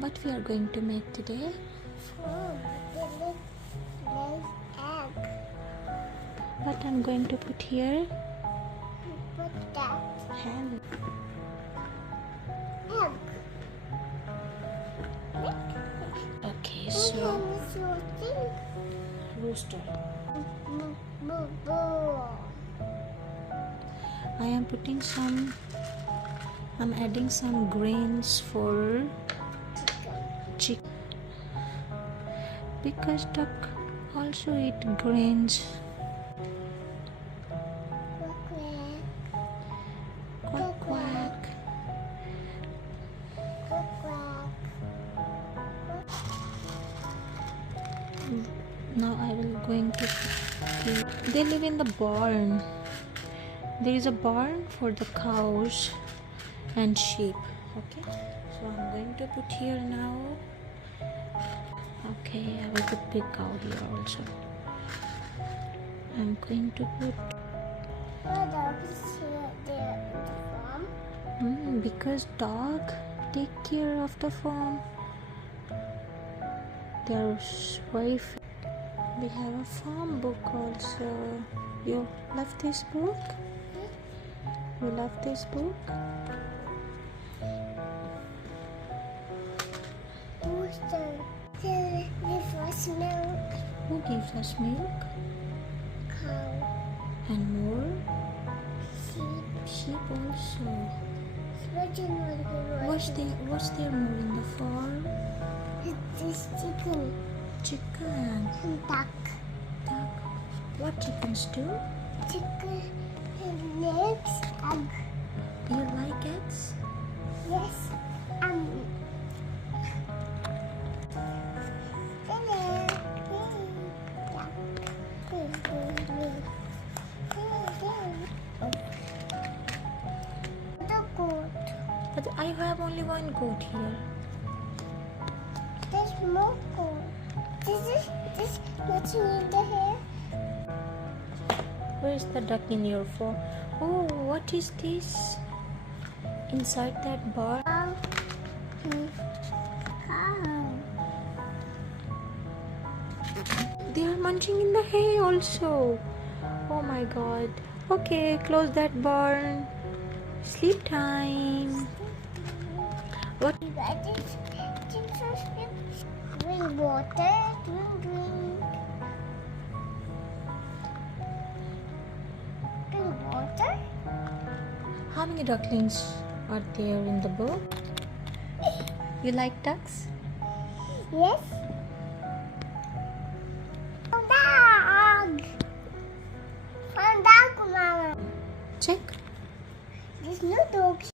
What we are going to make today? Food. Lay egg. What I'm going to put here? Put that Hen. egg. Okay, so rooster. I am putting some. I'm adding some grains for chicken because duck also eat grains. Quack quack. Now I will going to feed. They live in the barn. There is a barn for the cows and sheep. Okay, so I'm going to put here now. Okay, I will put big cow here also. I'm going to put because dog take care of the farm. There's wife. We have a farm book also. You love this book? You love this book? Give us milk. Who gives us milk? Cow. And more? Sheep. Sheep also. What's What's there more in the farm? This chicken Chicken. and duck. Duck. What chickens do? Chicken and legs, egg. Do you like eggs? Yes. But I have only one goat here. There's more goat. This nothing in the hair. Where is the duck in your farm? Oh, what is this? Inside that bar? Cow. They are munching in the hay also. Oh my god. Okay, close that barn. Sleep time. What? Drink water. Drink. Drink water. How many ducklings are there in the book? You like ducks? Yes. Dog. Dog, Mama. Check. There's no dogs.